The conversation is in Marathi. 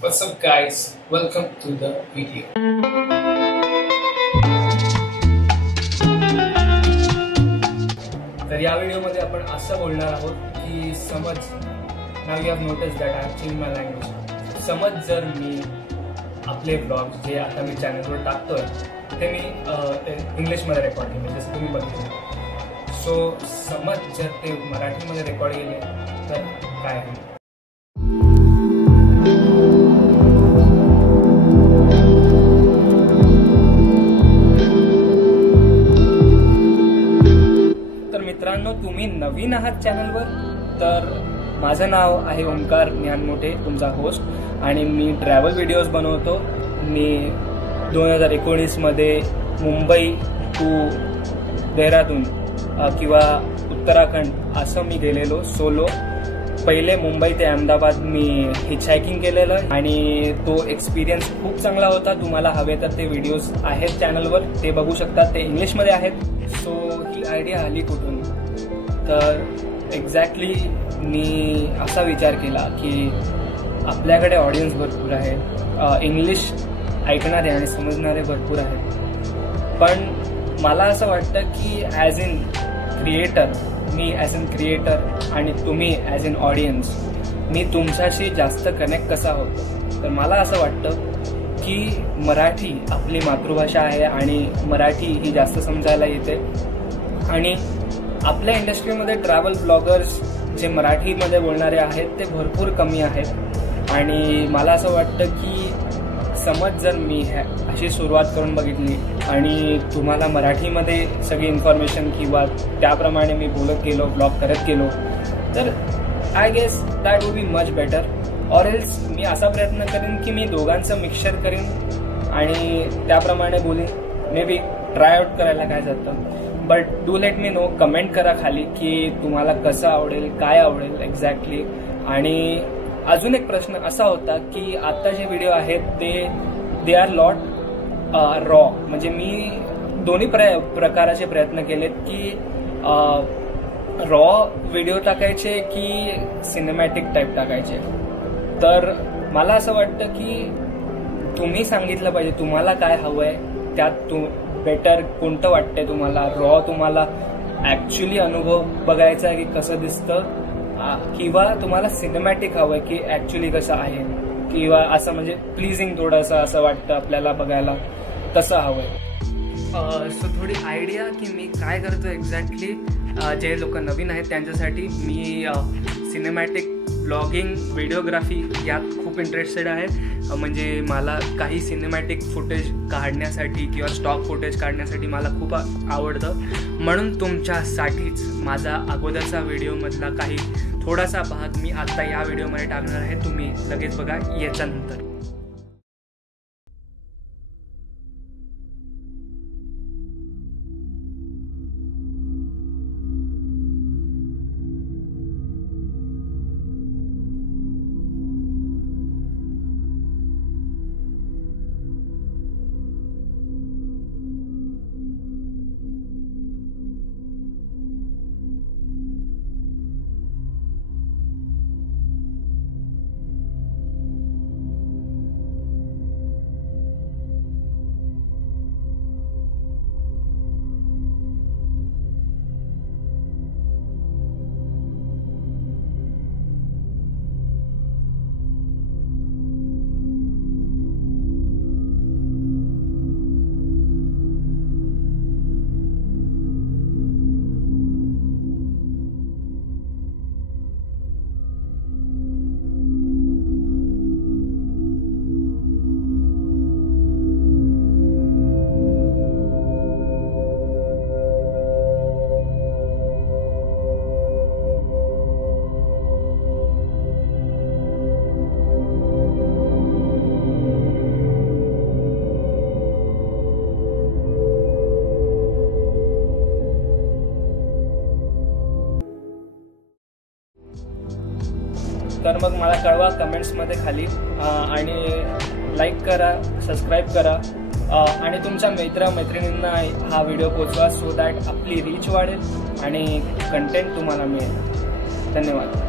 What's up guys, welcome to the video. तर या व्हिडिओमध्ये आपण असं बोलणार आहोत की समज now you have noticed that I have changed my language. समज जर मी आपले ब्लॉग जे आता मी चॅनलवर टाकतोय ते मी इंग्लिशमध्ये रेकॉर्ड केले जसं तुम्ही बघितलं. सो समज जर ते मराठीमध्ये रेकॉर्ड केले तर काय होईल. मित्रांनो, तुम्ही नवीन आहात चॅनलवर तर माझं नाव आहे ओंकार ज्ञानमोठे, तुमचा होस्ट, आणि मी ट्रॅव्हल व्हिडिओज बनवतो. मी 2019 मध्ये मुंबई टू देहरादून किंवा उत्तराखंड असं मी गेलेलो सोलो. पहिले मुंबई ते अहमदाबाद मी हिचहायकिंग केलेलं आणि तो एक्सपिरियन्स खूप चांगला होता. तुम्हाला हवे तर ते व्हिडिओज आहेत चॅनलवर, ते बघू शकतात, ते इंग्लिशमध्ये आहेत. सो ही आयडिया आली कुठून तर एक्झॅक्टली मी असा विचार केला की आपल्याकडे ऑडियन्स भरपूर आहे, इंग्लिश ऐकणारे आणि समजणारे भरपूर आहेत, पण मला असं वाटतं की as in creator, me as in creator आणि तुम्ही ॲज इन ऑडियन्स, मी तुमच्याशी जास्त कनेक्ट कसा होतो. तर मला असं वाटतं की मराठी आपली मातृभाषा आहे आणि मराठी ही जास्त समजायला येते. आणि आपल्या इंडस्ट्रीमध्ये ट्रॅव्हल ब्लॉगर्स जे मराठीमध्ये बोलणारे आहेत ते भरपूर कमी आहेत. आणि मला असं वाटतं की समज जर मी अशी सुरुवात करून बघितली आणि तुम्हाला मराठीमध्ये सगळी इन्फॉर्मेशन किंवा त्याप्रमाणे मी बोलत गेलो, ब्लॉग करत गेलो, तर I guess that would be much better. Or else मी असा प्रयत्न करेन की मी दोघांचं मिक्सचर करीन आणि त्याप्रमाणे बोलीन. मे बी ट्राय आउट करायला काय जातं. But do let me know, comment करा खाली की तुम्हाला कसं आवडेल, काय आवडेल एक्झॅक्टली. आणि अजून एक प्रश्न असा होता की आता जे व्हिडिओ आहेत दे आर लॉट रॉ, म्हणजे मी दोन्ही प्रकाराचे प्रयत्न केलेत की रॉ व्हिडिओ टाकायचे की सिनेमॅटिक टाईप टाकायचे. तर मला असं वाटतं की तुम्ही सांगितलं पाहिजे तुम्हाला काय हवंय, त्यात बेटर कोणतं वाटतंय तुम्हाला. रॉ तुम्हाला ऍक्च्युली अनुभव बघायचा आहे की कसं दिसतं, किंवा तुम्हाला सिनेमॅटिक हवंय की ऍक्च्युली कसं आहे, किंवा असं म्हणजे प्लीजिंग थोडंसं असं वाटतं आपल्याला बघायला, तसं हवंय. सो थोडी आयडिया की मी काय करतो एक्झॅक्टली. जे लोक नवीन आहेत त्यांच्यासाठी मी सिनेमॅटिक ब्लॉगिंग, व्हिडिओग्राफी यात खूप इंटरेस्टेड आहे. म्हणजे मला काही सिनेमॅटिक फुटेज काढण्यासाठी किंवा स्टॉक फुटेज काढण्यासाठी मला खूप आवडतं. म्हणून तुमच्यासाठीच माझा अगोदरचा व्हिडिओमधला काही थोडासा भाग मी आता या व्हिडिओमध्ये टाकणार आहे. तुम्ही लगेच बघा याच्यानंतर. तर मग मला कळवा कमेंट्समध्ये खाली, आणि लाईक करा, सबस्क्राईब करा, आणि तुमच्या मित्रमैत्रिणींना हा व्हिडिओ पोचवा सो दॅट आपली रीच वाढेल आणि कंटेंट तुम्हाला मिळेल. धन्यवाद.